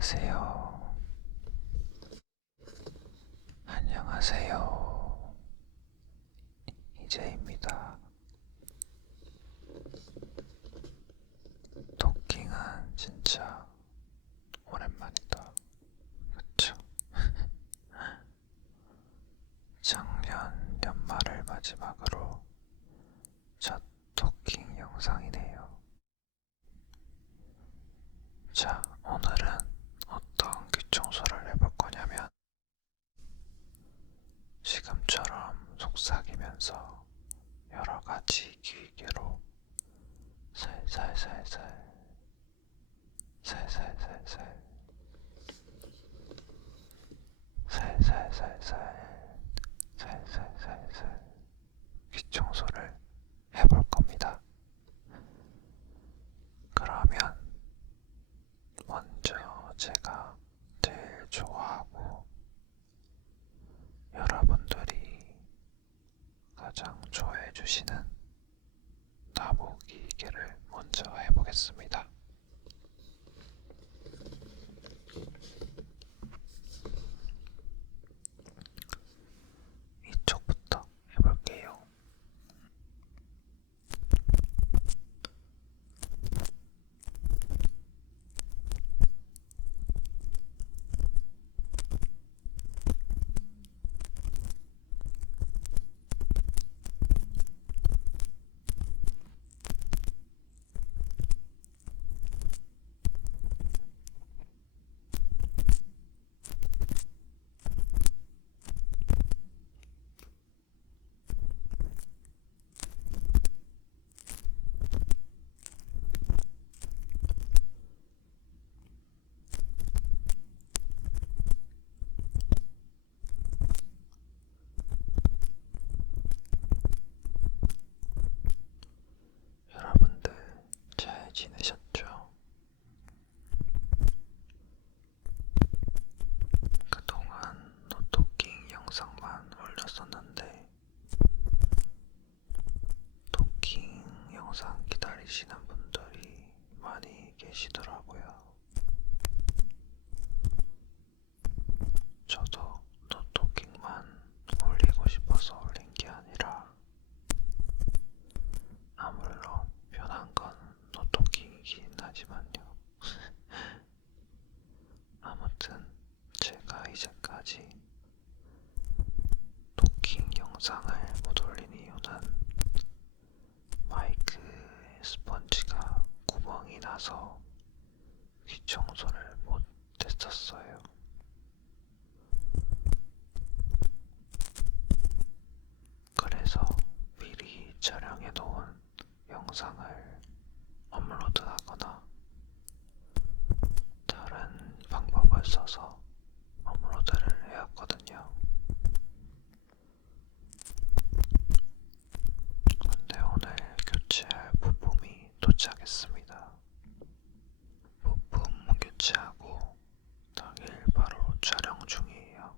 안녕하세요. 안녕하세요. 이제입니다. 토킹은 진짜 오랜만이다. 그쵸? 작년 연말을 마지막으로 첫 토킹 영상이네요. 자, 오늘은 어떤 귀청소를 해볼 거냐면 지금처럼 속삭이면서 여러 가지 귀개로 살살살살 살살살살 살살살살 살살살살 귀청소를 해볼 겁니다. 그러면 먼저 제가 제일 좋아하고 여러분들이 가장 좋아해 주시는 나무기계를 먼저 해보겠습니다. 이쪽부터 해볼게요. 여러분들 잘 지내셨죠? 그동안 노토킹 영상만 올렸었는데 토킹 영상 기다리시는 분들이 많이 계시더라고요. 저도 노토킹만 올리고 싶어서 올린 게 아니라 아무런 편한 건 노토킹이긴 하지만요. 아무튼 제가 이제까지 토킹 영상을 못 올린 이유는 마이크에 스펀지가 구멍이 나서 귀 청소를 못 했었어요. 그래서 미리 촬영해 놓은 영상을 업로드하거나 다른 방법을 써서 업로드를 해왔거든요. 근데 오늘 교체할 부품이 도착했습니다. 부품 교체하고 당일 바로 촬영 중이에요.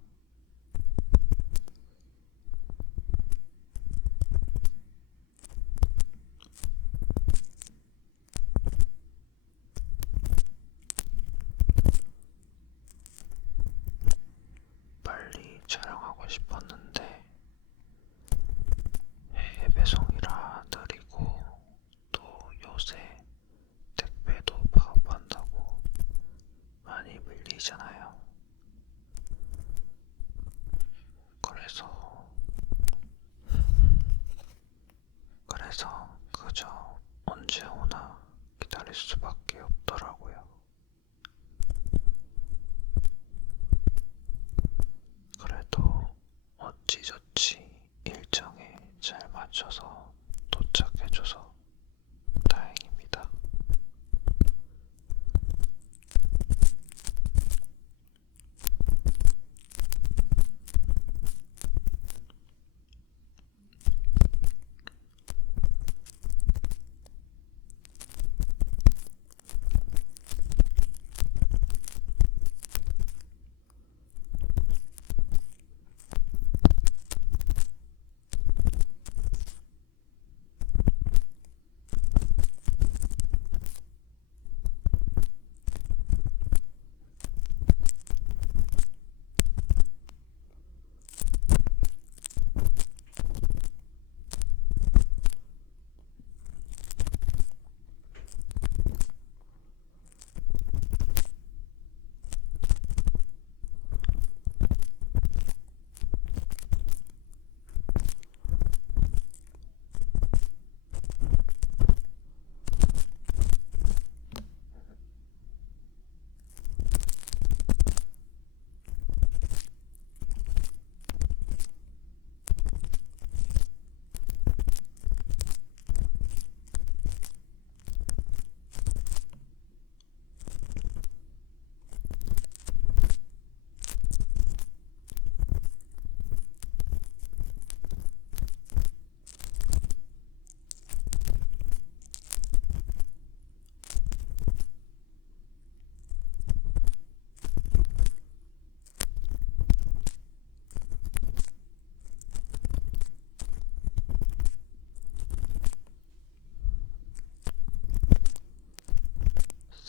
빨리 촬영하고 싶었는데 해외 배송이라 느리고 또 요새 택배도 파업한다고 많이 밀리잖아요. 그래서 그저 언제 오나 기다릴 수밖에 없더라고요. 그래도 어찌저찌 일정에 잘 맞춰서 도착해줘서 다행입니다.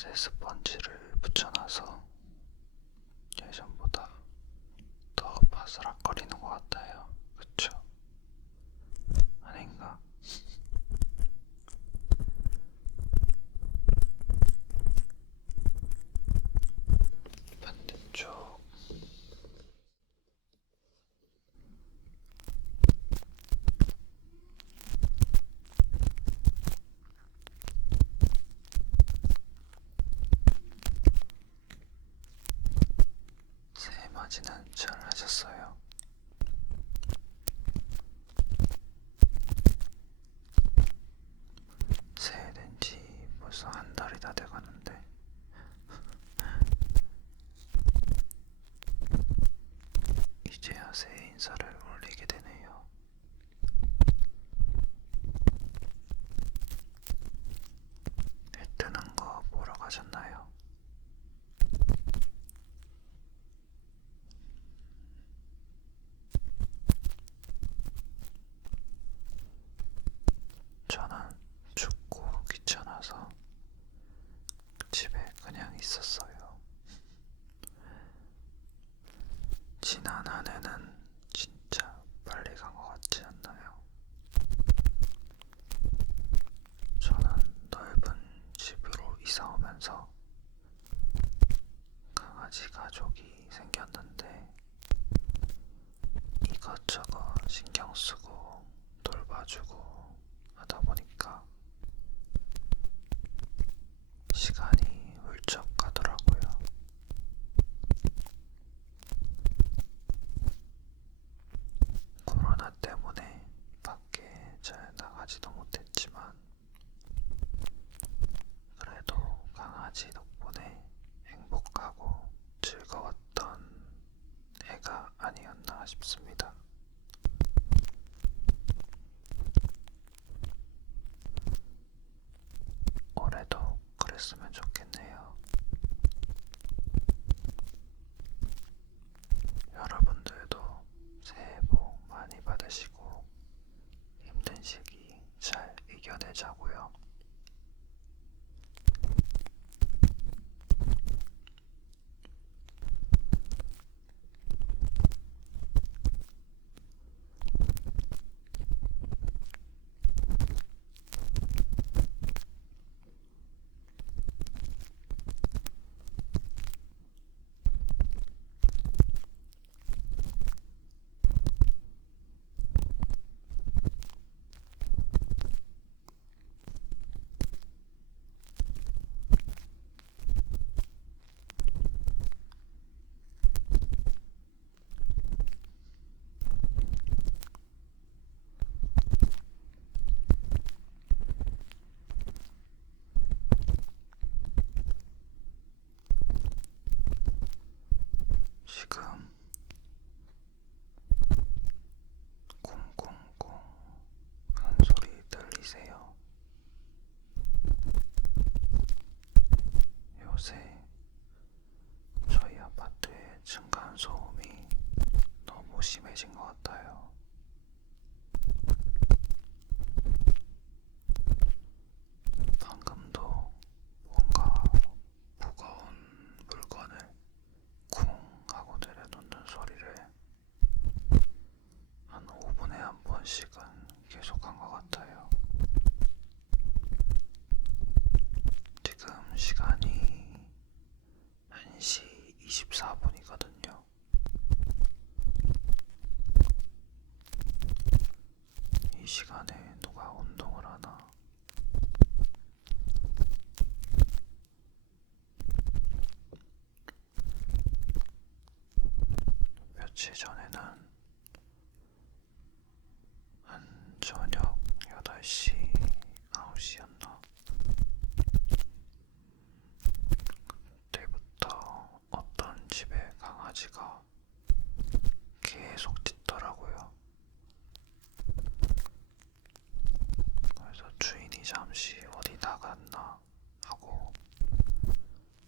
세스펀지를 붙여놔서 예전보다 더 바스락거리는 것 같아요. 그쵸? 아닌가? 반대쪽. 새해 맞이는 잘 하셨어요? 새해 된지 벌써 한 달이 다 돼가는데 이제야 새해 인사를 올리게 되네요. 해 뜨는 거 보러 가셨나요? 저는 춥고 귀찮아서 집에 그냥 있었어요. 지난 한 해는 진짜 빨리 간 것 같지 않나요? 저는 넓은 집으로 이사 오면서 강아지 가족이 생겼는데 이것저것 신경 쓰고 돌봐주고 하다 보니까 시간이 훌쩍 가더라고요. 코로나 때문에 밖에 잘 나가지도 못했지만 그래도 강아지 덕분에 행복하고 즐거웠던 해가 아니었나 싶습니다. 올해도 그랬으면 좋겠네요. 여러분들도 새해 복 많이 받으시고 힘든 시기 잘 이겨내자고요. 지금 콩콩콩 하는 소리 들리세요? 요새 저희 아파트의 층간소음이 너무 심해진 것 같아요. 방금도 뭔가 무거운 물건을 쿵 하고 내려놓는 소리를 한 5분에 한 번씩은 계속한 것 같아요. 지금 시간이 1시 24분이거든요. 이 시간에 누가 운동을 하나? 며칠 전에는 한 저녁 8시, 9시였나? 그때부터 어떤 집에 강아지가 계속 짖더라고요. 그래서 주인이 잠시 어디 나갔나 하고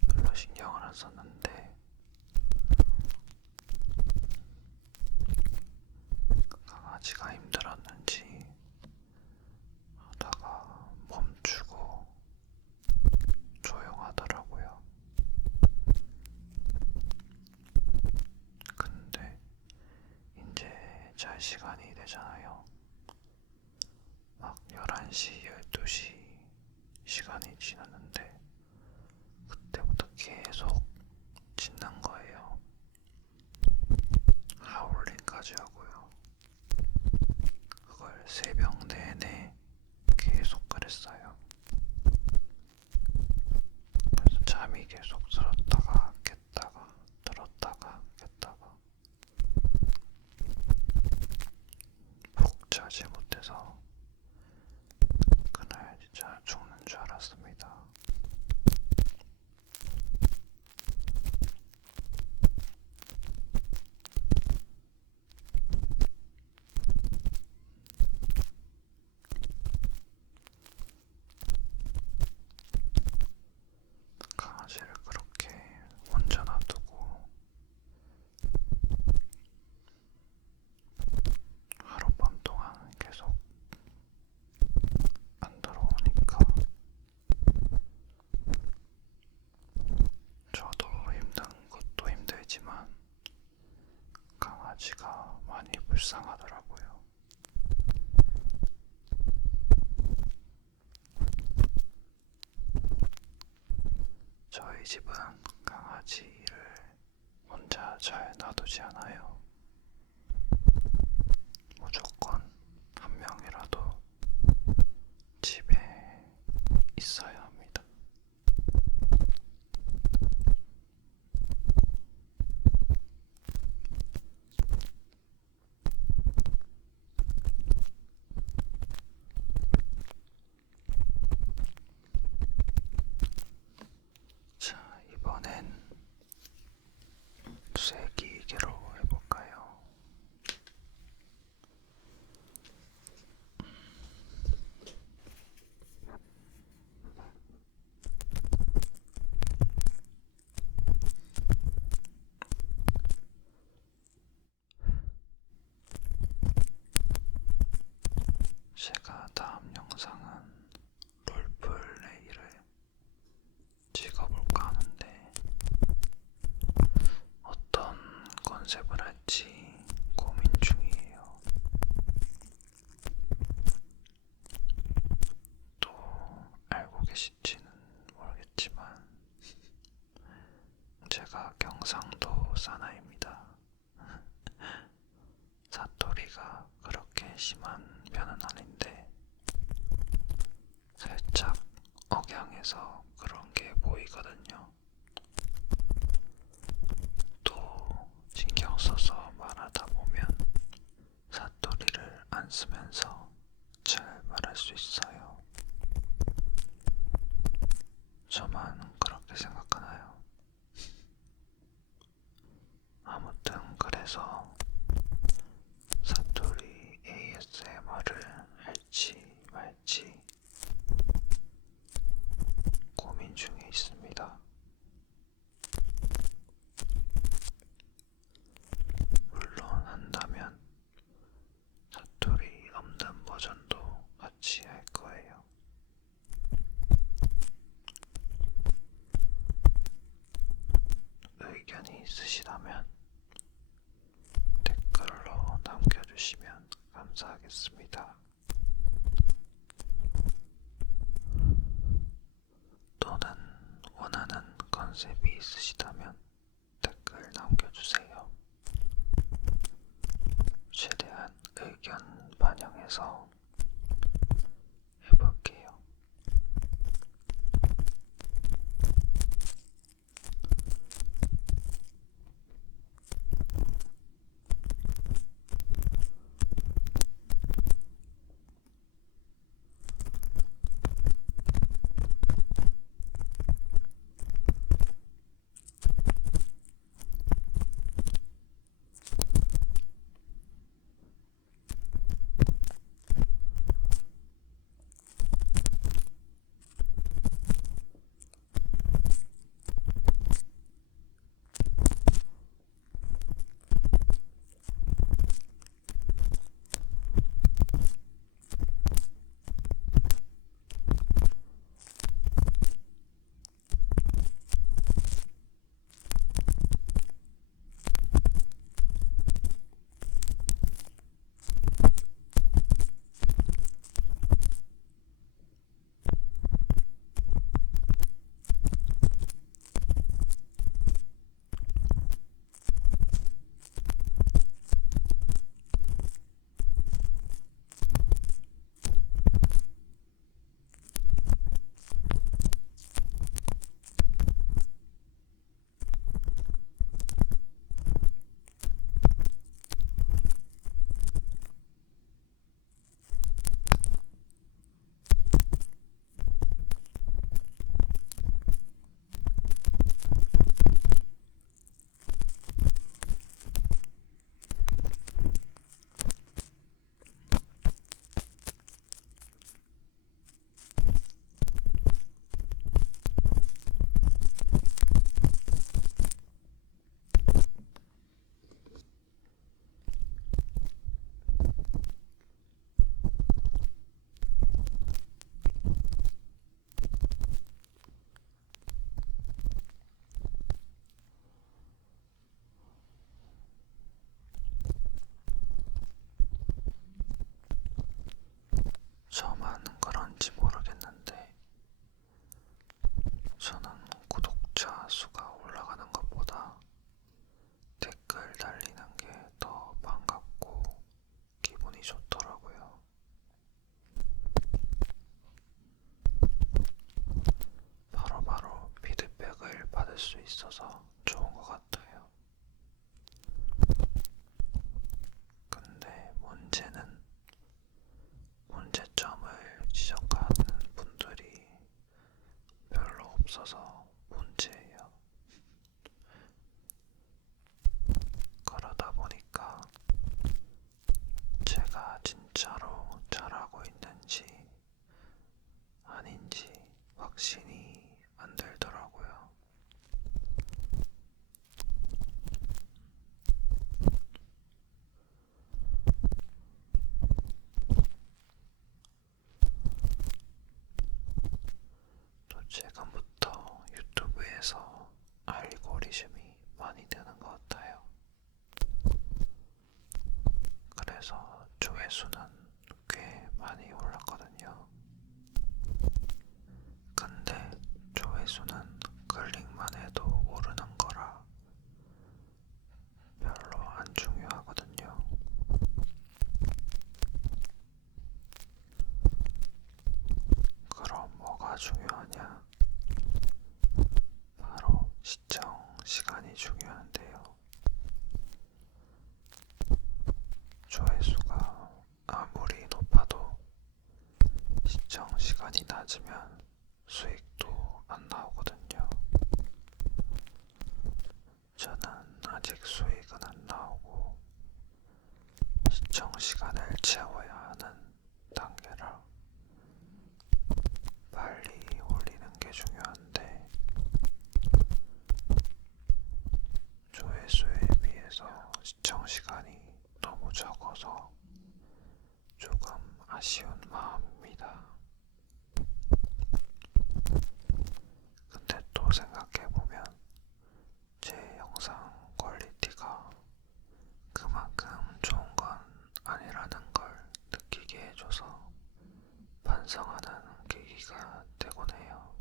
별로 신경을 안 썼는데 강아지가 힘들었는지 하다가 멈추고 조용하더라고요. 시간이 되잖아요. 막 11시, 12시 시간이 지났는데 그때부터 계속 짖는 거예요. 하울링까지 하고요. 그걸 새벽 내내 계속 그랬어요. 그래서 잠이 계속 들었다가 깼다가 들었다가 깼다가 푹 자지 못해서 그날 진짜 죽는 줄 알았습니다. 강아지를 그렇게 혼자 놔두고 하룻밤 동안 계속 안 들어오니까 저도 힘든 것도 힘들지만 강아지가 많이 불쌍하더라고요. 저희 집은 강아지를 혼자 잘 놔두지 않아요. 무조건 한 명이라도 집에 있어야 합니다. 자, 이번엔 쇠기계로 해볼까요? 제가 다음 영상은 롤플레이를 찍어볼까 하는데 어떤 컨셉을 할지 고민 중이에요. 또 알고 계실지는 모르겠지만 제가 경상도 사나이입니다. 사투리가 그렇게 심한 편은 아닌데 살짝 억양에서 그런 게 보이거든요. 또 신경 써서 말하다 보면 사투리를 안 쓰면서 잘 말할 수 있어요. 저만 그렇게 생각하나요? 아무튼 그래서 사투리 ASMR을 할지 말지 고민 중에 있습니다. 물론 한다면 사투리 없는 버전도 같이 할 거예요. 의견이 있으시다면 댓글로 남겨주시면 감사하겠습니다. 또는 원하는 컨셉이 있으시다면 댓글 남겨주세요. 최대한 의견 반영해서 해볼게요. 수가 올라가는 것보다 댓글 달리는 게 더 반갑고 기분이 좋더라고요. 바로바로 피드백을 받을 수 있어서 좋은 것 같아요. 근데 문제점을 지적하는 분들이 별로 없어서 문제예요. 그러다 보니까 제가 진짜로 잘하고 있는지 아닌지 확신이 안 들더라고요. 또 최근부터 유튜브에서 알고리즘이 많이 뜨는 것 같아요. 그래서 조회수는 꽤 많이 올랐거든요. 근데 조회수는 클릭만 해도 오르는 거라 별로 안 중요하거든요. 그럼 뭐가 중요하냐? 바로 시청 시간이 중요한데요. 조회수가 아무리 높아도 시청 시간이 낮으면 수익도 안 나오거든요. 저는 아직 수익은 안 나오고 시청 시간을 채워야 하는 단계라 빨리 올리는 게 중요한데 조회수에 비해서 시청 시간이 너무 적어서 조금 아쉬운 마음입니다. 근데 또 생각해보면 제 영상 퀄리티가 그만큼 좋은 건 아니라는 걸 느끼게 해줘서 반성하는 계기가 되곤 해요.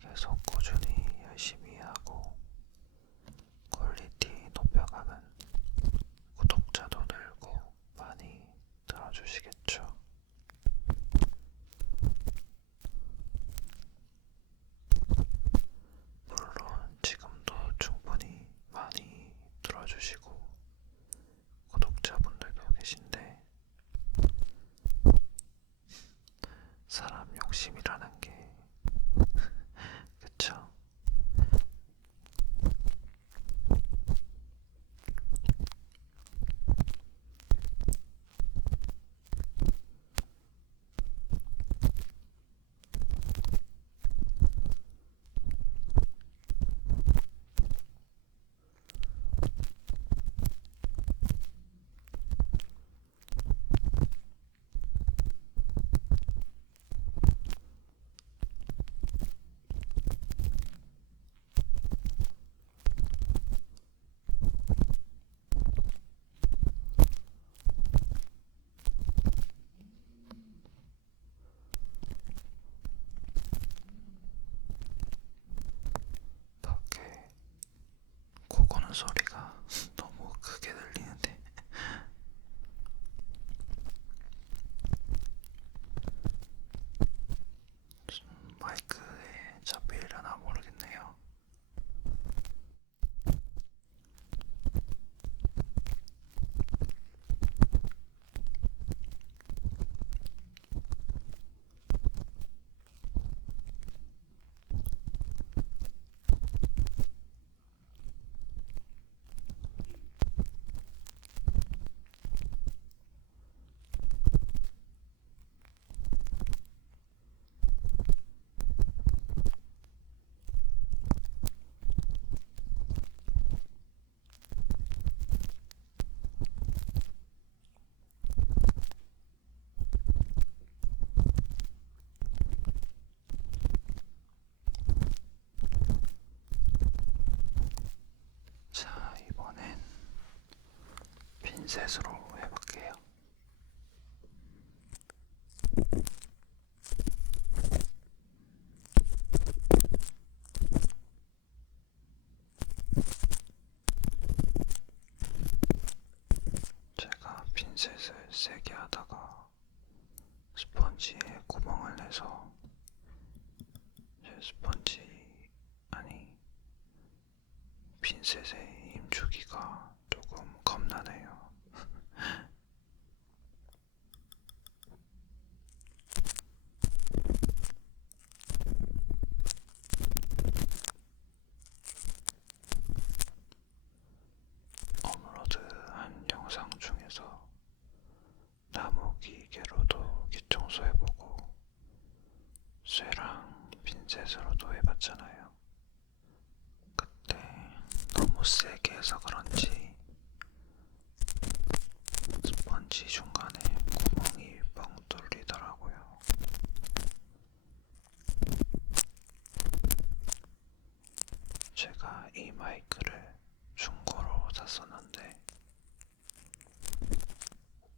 계속 꾸준히 열심히 하고 퀄리티 높여가면 구독자도 늘고 많이 들어주시겠죠. 물론 지금도 충분히 많이 들어주시고 구독자분들도 계신데 사람 욕심이라는 게 그쵸? 밖에 코 고는 소리가 너무 크게 들리는데 마이크에 잡히려나 모르겠네요. 자, 이번엔 핀셋으로 해볼게요. 핀셋을 세게 하다가 스펀지에 구멍을 내서 제 스펀지 아니 핀셋에 힘주기가 조금 겁나네요. 업로드한 영상 중에서 나무 기계로도 기청소해보고 쇠랑 핀셋으로도 해봤잖아요. 그때 너무 세게 해서 그런지 스펀지 중간에 구멍이 뻥 뚫리더라고요. 제가 이 마이크를 중고로 샀었는데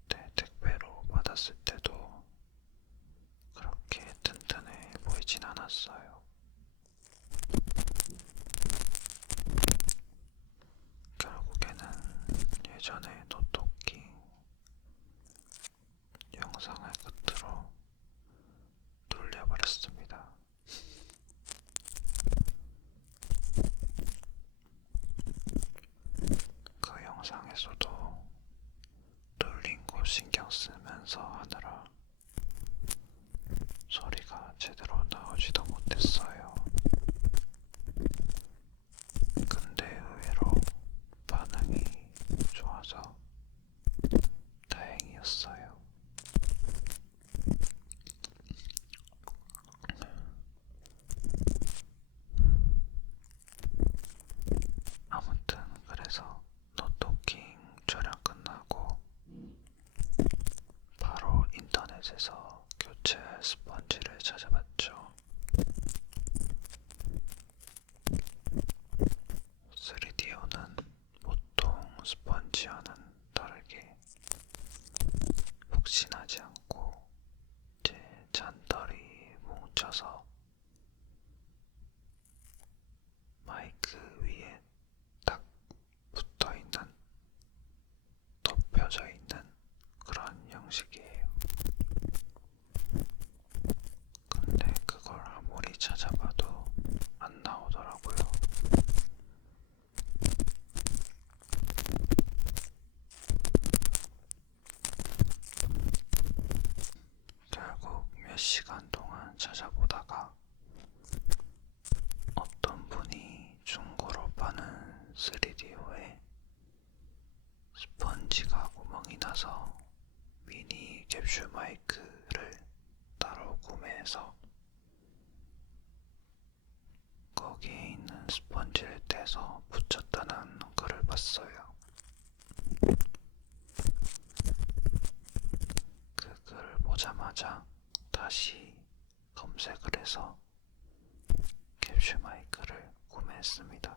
그때 택배로 받았을 때도 그렇게 튼튼해 보이진 않았어요. 결국에는 예전에 노토킹 영상을 끝으로 눌려버렸습니다. 그 영상에서도 눌린 곳 신경 쓰면서 하느라 소리가 제대로 나오지도 못했어요. 근데 의외로 반응이 좋아서 다행이었어요. 아무튼 그래서 노토킹 촬영 끝나고 바로 인터넷에서 교체할 스펀지를 찾아봤죠. 3DO는 보통 스펀지와는 다르게 푹신하지 않고 제 잔털이 뭉쳐서 마이크 위에 딱 붙어있는, 덮여져 있는 그런 형식이에요. 근데 그걸 아무리 찾아봐도 안 나오더라고요. 결국 몇 시간 동안 찾아보다가 어떤 분이 중고로 파는 3DO에 스펀지가 구멍이 나서 미니 캡슐 마이크를 따로 구매해서 거기에 있는 스펀지를 떼서 붙였다는 글을 봤어요. 그 글을 보자마자 다시 검색을 해서 캡슐 마이크를 구매했습니다.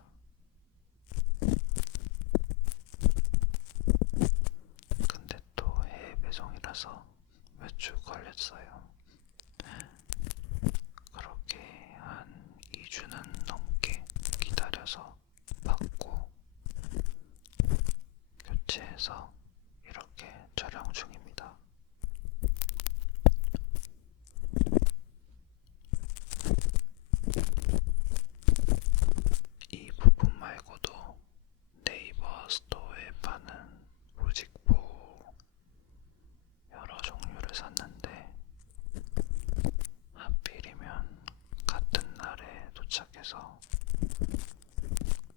근데 또 해외 배송이라서 몇 주 걸렸어요. 그렇게 한 2주는 넘게 기다려서 받고 교체해서 이렇게 촬영 중입니다. 이 부품 말고도 네이버 스토어에 파는 무직보 여러 종류를 샀는데 하필이면 같은 날에 도착해서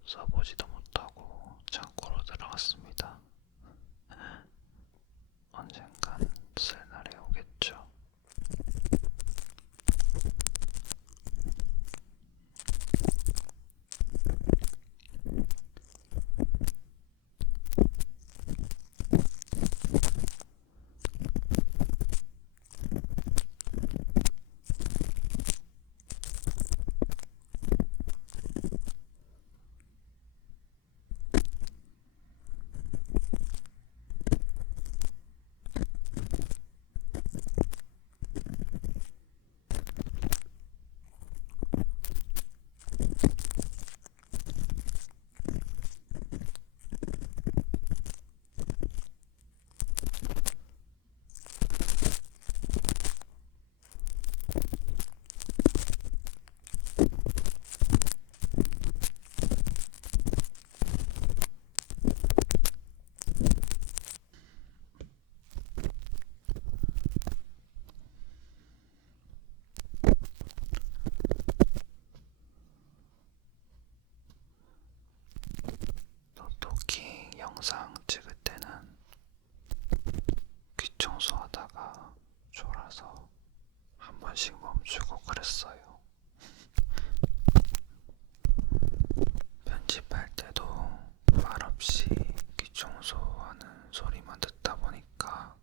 써보지도 못하고 창고로 들어갔습니다. 언젠가 그랬어요. 편집할 때도 말없이 귀 청소하는 소리만 듣다 보니까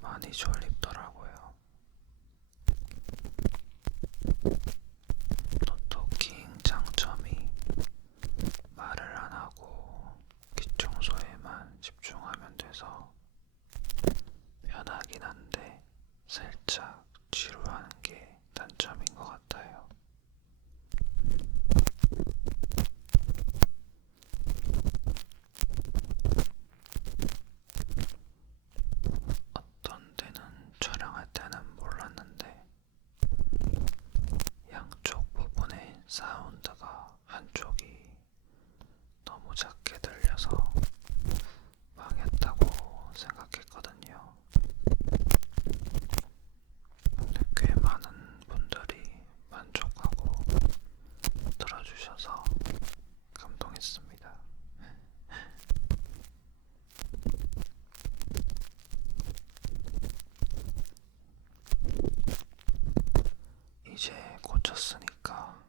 많이 졸립더라고요. 노토킹 장점이 말을 안 하고 귀 청소에만 집중하면 돼서 편하긴 한데 살짝 지루하는 게 단점인 것 같아요. 어떤 때는 촬영할 때는 몰랐는데 양쪽 부분의 사운드가 한쪽이 너무 작게 들려서 망했다고 생각했거든요. 근데 꽤 많은 분들이 만족하고 들어주셔서 감동했습니다. 이제 고쳤으니까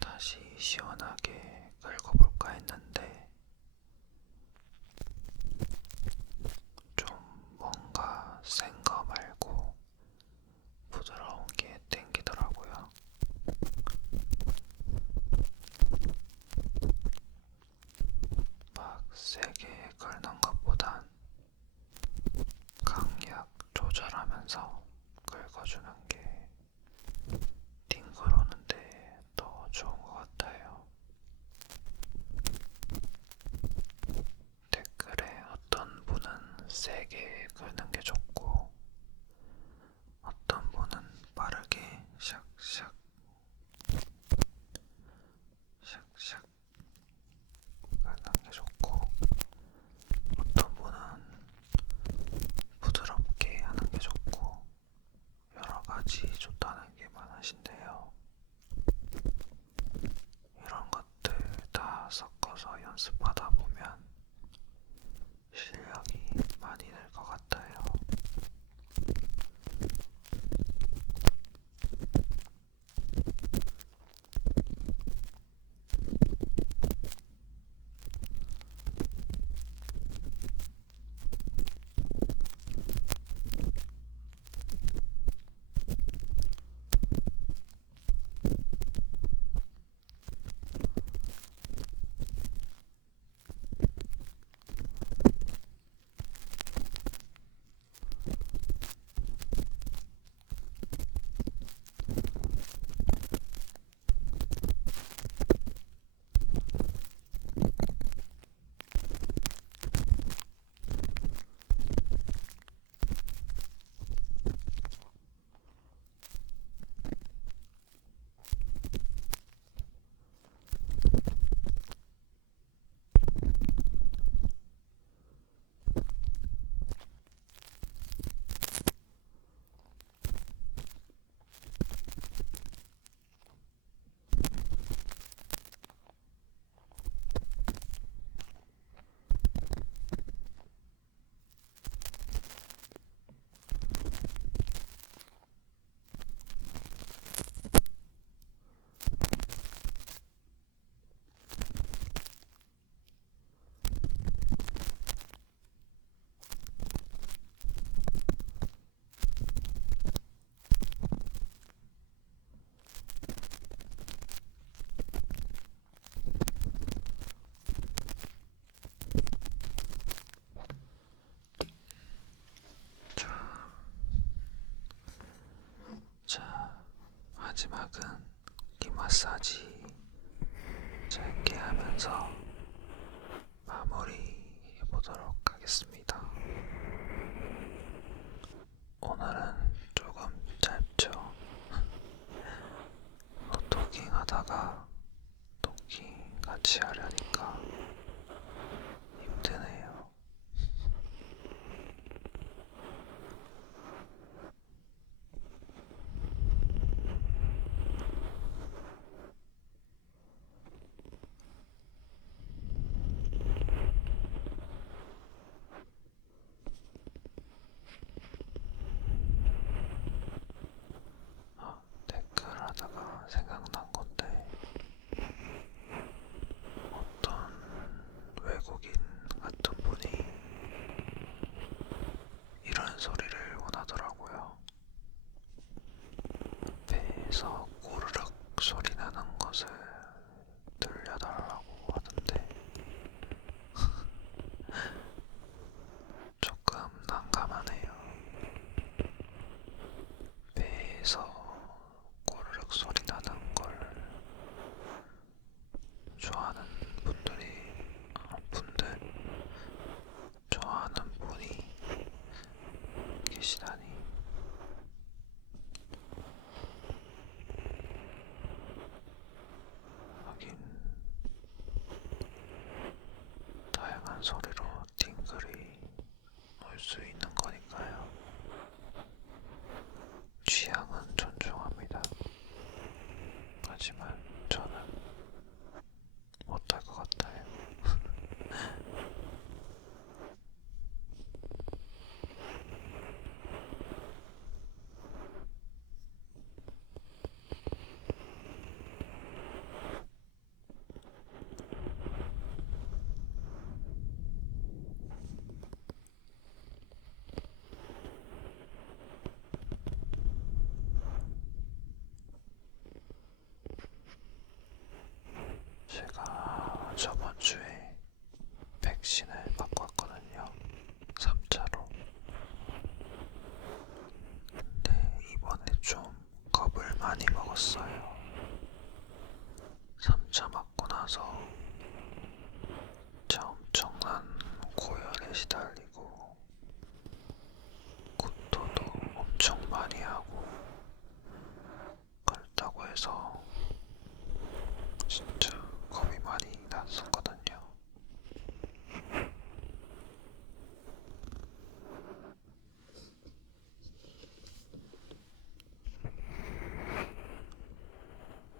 다시 시원하게 긁어볼까 했는데 좀 뭔가 센 거 말고 부드러운 게 땡기더라고요. 막 세게 긁는 것보단 강약 조절하면서 긁어주는 게 딩글 오는데 더 좋은 것 같아요. 댓글에 어떤 분은 세게 긁는 게 좋고 어떤 분은 빠르게 샥샥 샥샥 긁는 게 좋고 어떤 분은 부드럽게 하는 게 좋고 여러 가지 좋다는 게 많으신데요. 이런 것들 다 섞어서 연습하다 보면 실력이 많이 늘 것 같아요. 자, 마지막은 귀 마사지 짧게 하면서 마무리 해보도록 하겠습니다. 오늘은 조금 짧죠. 노토킹 하다가 토킹 같이 하려니까 힘드네요. 계시다니. 하긴 다양한 소리로 팅글이 올 수 있는 거니까요. 취향은 존중합니다. 하지만 저는 못할 것 같아요. 제가 저번 주에 백신을 맞고 왔거든요. 3차로. 근데 이번에 좀 겁을 많이 먹었어요. 3차 맞고 나서 진짜 엄청난 고열에 시달리고 구토도 엄청 많이 하고 그렇다고 해서 진짜 겁이 많이 났었거든요.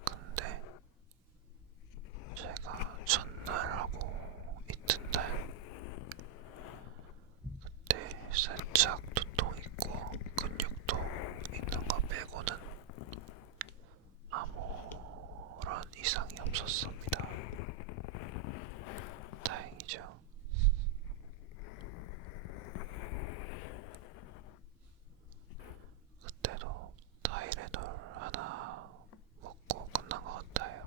근데 제가 첫날하고 이튿날 그때 살짝 두통 있고 근육도 있는 거 빼고는 아무런 이상이 없었습니다. 다행이죠. 그때도 타이레놀 하나 먹고 끝난 것 같아요.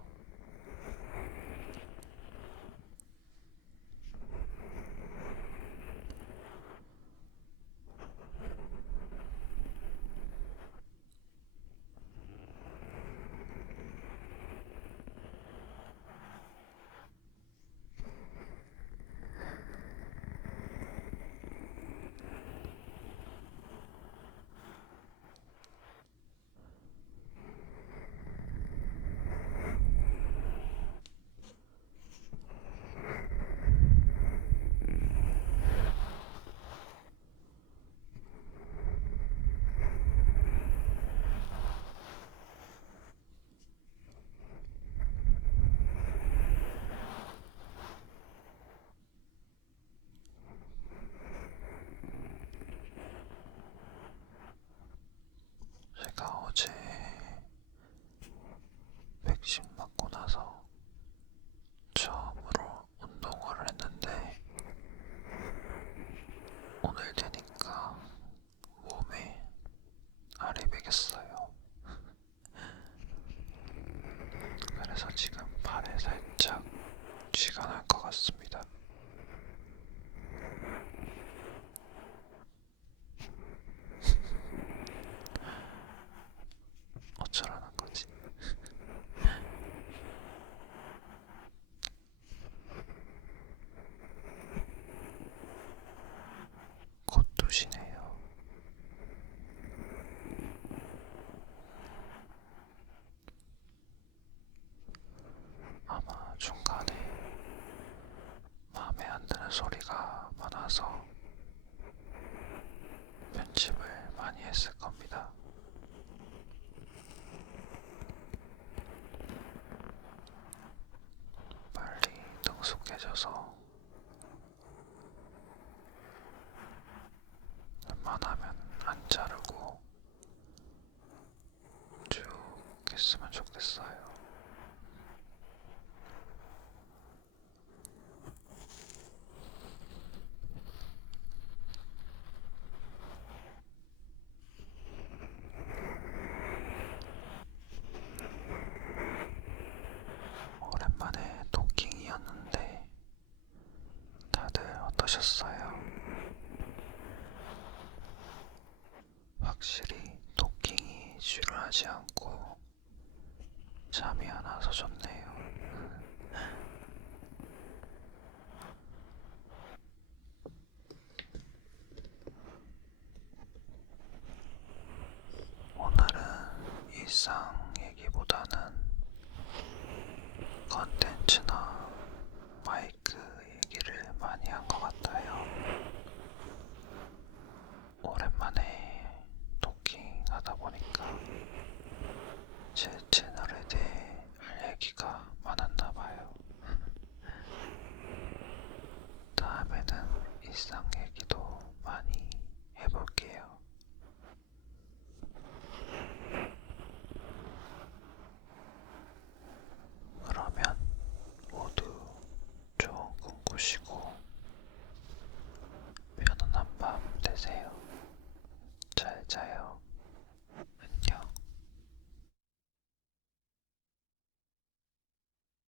제가 어제 백신 맞고 나서 처음으로 운동을 했는데 오늘 되니까 몸에 알이 배겼어요. 그래서 지금 발에 살짝 쥐가 날 것 같습니다. 어쩌라는 거지? 곧 두시네요. 아마 중간에 마음에 안 드는 소리가 많아서 편집을 많이 했을 겁니다. 빨리 능숙해져서 웬만하면 안 자르고 쭉 했으면 좋겠어요. 오랜만에 토킹이었는데 다들 어떠셨어요? 확실히 토킹이 지루하지 않고 잠이 안 와서 좋네요.